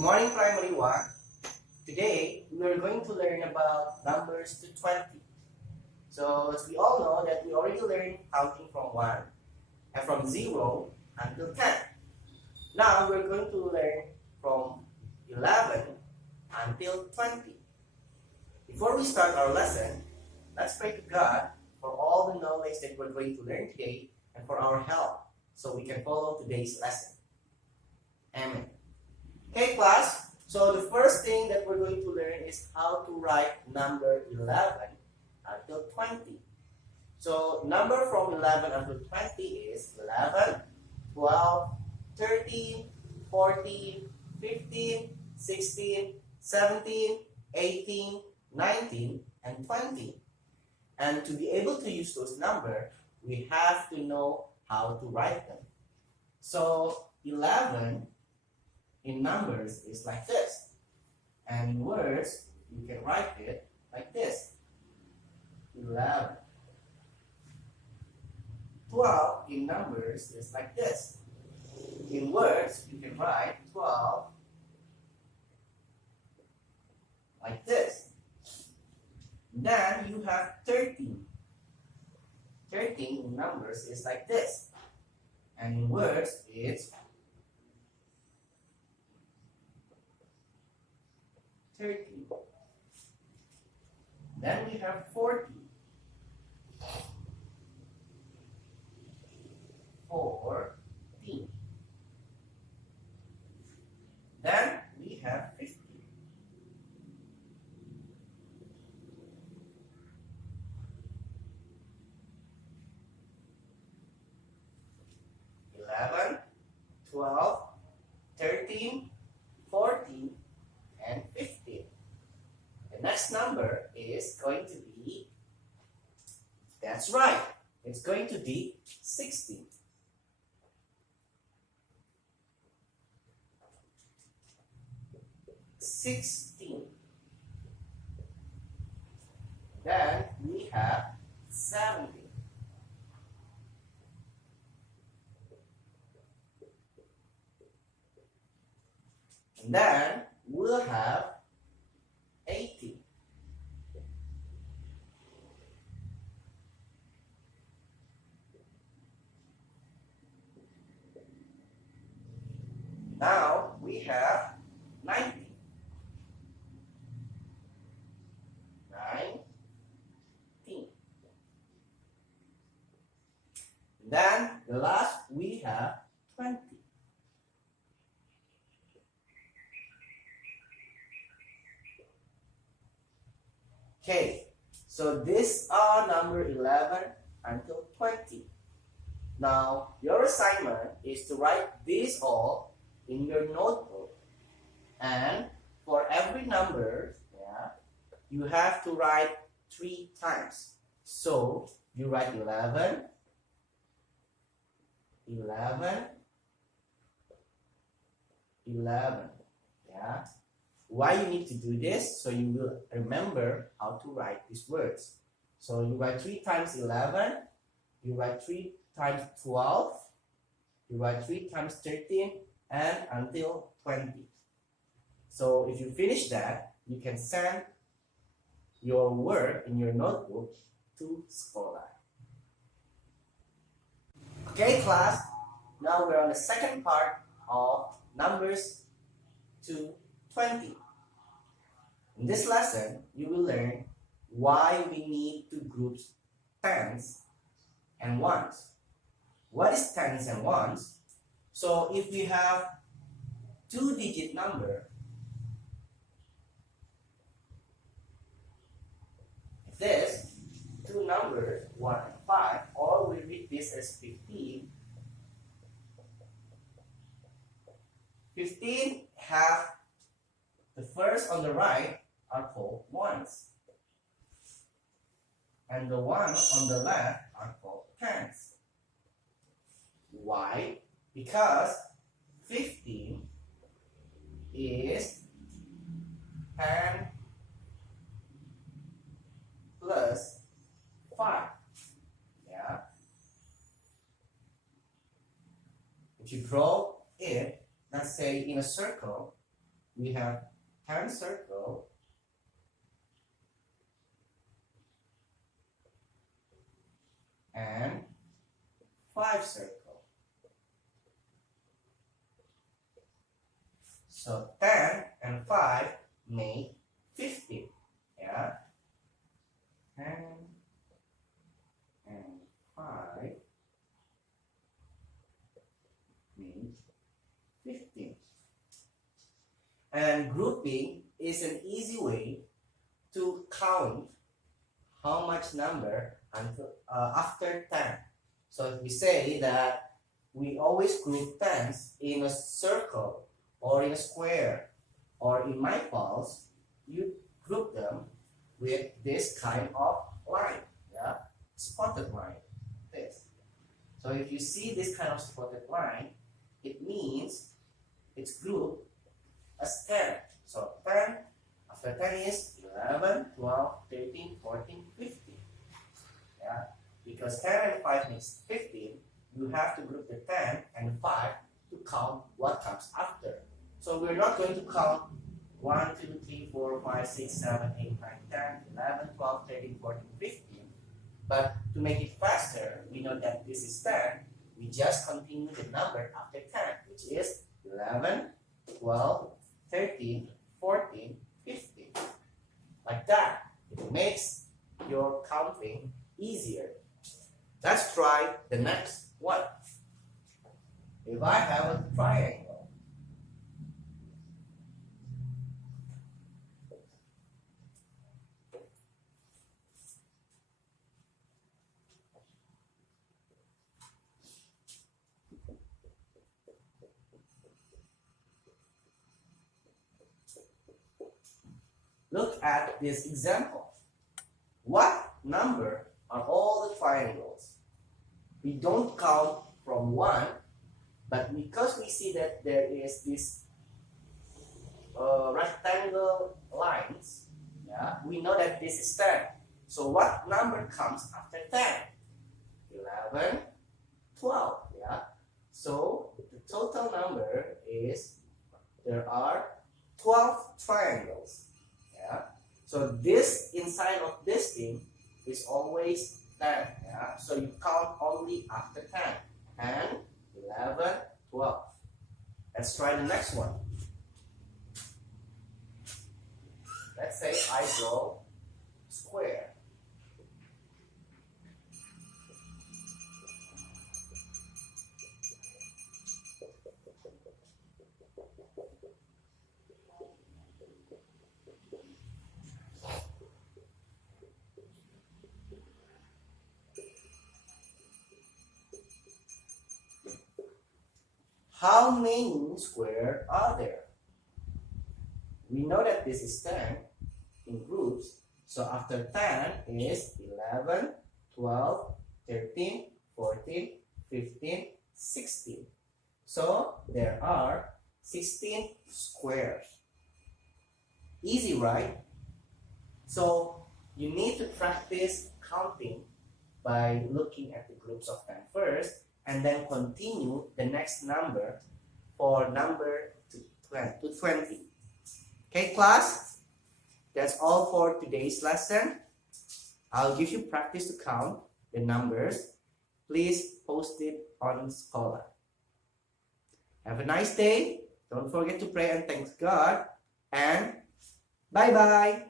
morning, Primary 1. Today, we are going to learn about numbers to 20. So, as we all know that we already learned counting from 1 and from 0 until 10. Now, we're going to learn from 11 until 20. Before we start our lesson, let's pray to God for all the knowledge that we're going to learn today and for our help so we can follow today's lesson. Amen. Okay, class. So the first thing that we're going to learn is how to write number 11 until 20. So number from 11 until 20 is 11, 12, 13, 14, 15, 16, 17, 18, 19, and 20. And to be able to use those numbers, we have to know how to write them. So 11 in numbers is like this, and in words you can write it like this: 11. 12 in numbers is like this. In words you can write 12 like this. Then you have 13. 13 in numbers is like this, and in words it's 13. Then we have 14. 14. Then we have 15. 11, 12, 13, 14, and 15. The next number is going to be, that's right, it's going to be 16. 16. Then we have 17. And then we'll have 18. Now we have 19. 19. Then the last we have 20. Okay, so these are number 11 until 20. Now, your assignment is to write these all in your notebook. And for every number, you have to write 3 times. So, you write 11, 11, 11. Yeah. Why you need to do this? So you will remember how to write these words. So you write 3 times 11, you write 3 times 12, you write 3 times 13, and until 20. So if you finish that, you can send your work in your notebook to Scholar. Okay, class. Now we're on the second part of numbers to 20. In this lesson, you will learn why we need to group tens and ones. What is tens and ones? So if we have 2-digit number, this 2 numbers 1 and 5, or we read this as 15. 15 have the first on the right are called ones, and the one on the left are called tens. Why? Because 15 is 10 plus 5. Yeah. If you draw it, let's say in a circle, we have 10 circle and 5 circle. So 10 and 5 make 15. Yeah. 10 and 5 make 15. And grouping is an easy way to count how much number until, after 10. So if we say that we always group tens in a circle or in a square or in my pulse, you group them with this kind of line, yeah, spotted line, this. So if you see this kind of spotted line, it means it's grouped as 10. So 10, after 10 is 11, 12, 13, 14, 15. Yeah, because 10 and 5 makes 15, you have to group the 10 and 5 to count what comes after. So we're not going to count 1, 2, 3, 4, 5, 6, 7, 8, 9, 10, 11, 12, 13, 14, 15. But to make it faster, we know that this is 10. We just continue the number after 10, which is 11, 12, 13, 14, 15. Like that. It makes your counting easier. Let's try the next one. If I have a triangle, look at this example. What number are all the triangles? We don't count from 1, but because we see that there is this rectangle lines, yeah, we know that this is 10. So what number comes after 10? 11, 12, yeah. So the total number is, there are 12 triangles. Yeah. So this inside of this thing is always 10. Yeah. So you count only after 10. 10, 11, 12. Let's try the next one. Let's say I draw square. How many squares are there? We know that this is 10 in groups. So after 10 is 11, 12, 13, 14, 15, 16. So there are 16 squares. Easy, right? So you need to practice counting by looking at the groups of 10 first, and then continue the next number for number to 20. Okay, class? That's all for today's lesson. I'll give you practice to count the numbers. Please post it on Scholar. Have a nice day. Don't forget to pray and thank God. And bye-bye.